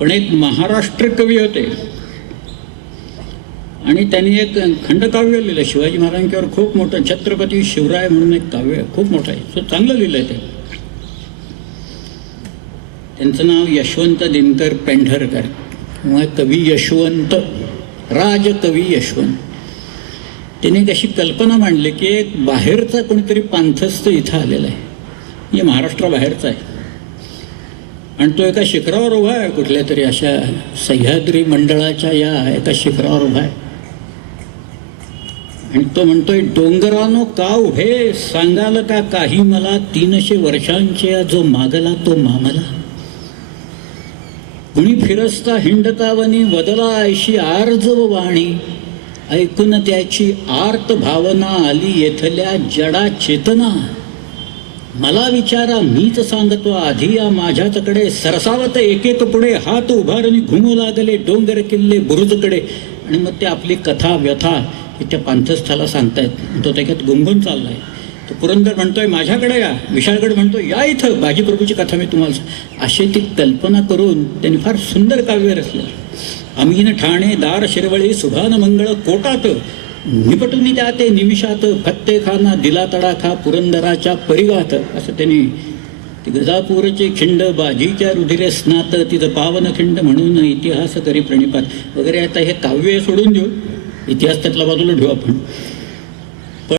पण एक महाराष्ट्र कवी होते आणि त्यांनी एक खंडकाव्य लिहिलं शिवाजी महाराजांच्यावर, खूप मोठं, छत्रपती शिवराय म्हणून एक काव्य खूप मोठं आहे. सो चांगलं लिहिलंय ते. त्यांचं नाव यशवंत दिनकर पेंढरकर किंवा कवी यशवंत, राजकवी यशवंत. त्याने एक अशी कल्पना मांडली की एक बाहेरचा कोणीतरी पांथस्थ इथं आलेला आहे, म्हणजे महाराष्ट्राबाहेरचा आहे, आणि तो एका शिखरावर उभा आहे, कुठल्या तरी अशा सह्याद्री मंडळाच्या या एका शिखरावर उभा आहे. आणि तो म्हणतोय, डोंगरानो का उभे, सांगाल का काही मला, 300 वर्षांचे जो मागला तो मामला. कुणी फिरस्ता हिंडतावनी वदला ऐशी आर्जव वाणी, ऐकून त्याची आर्त भावना आली येथल्या जडा चेतना. मला विचारा मीच सांगतो आधी या माझ्याचकडे, सरसावत एक एक पुढे हात उभारून घुमू लागले डोंगर किल्ले बुरुजकडे. आणि मग ते आपली कथा व्यथा हे त्या पांथस्थाला सांगतायत. तो त्याच्यात गुंगून चाललाय. तो पुरंदर म्हणतोय माझ्याकडे या, विशाळगड म्हणतोय या इथं, बाजीप्रभूची कथा मी तुम्हाला. अशी ती कल्पना करून त्यांनी फार सुंदर काव्य रचलं. अमीन ठाणे दार शिरवळी सुभान मंगळ कोटात, निपटून त्या ते निमिषात, फत्तेखाना दिला तडाखा पुरंदराच्या परिघात. असं त्यांनी ती गजापूरचे खिंड बाजीच्या रुधिरे स्नात, तिथं पावन खिंड म्हणून इतिहास करी प्रणिपात वगैरे. आता हे काव्य सोडून देऊ, इतिहास त्यातला बाजूला ठेवू आपण.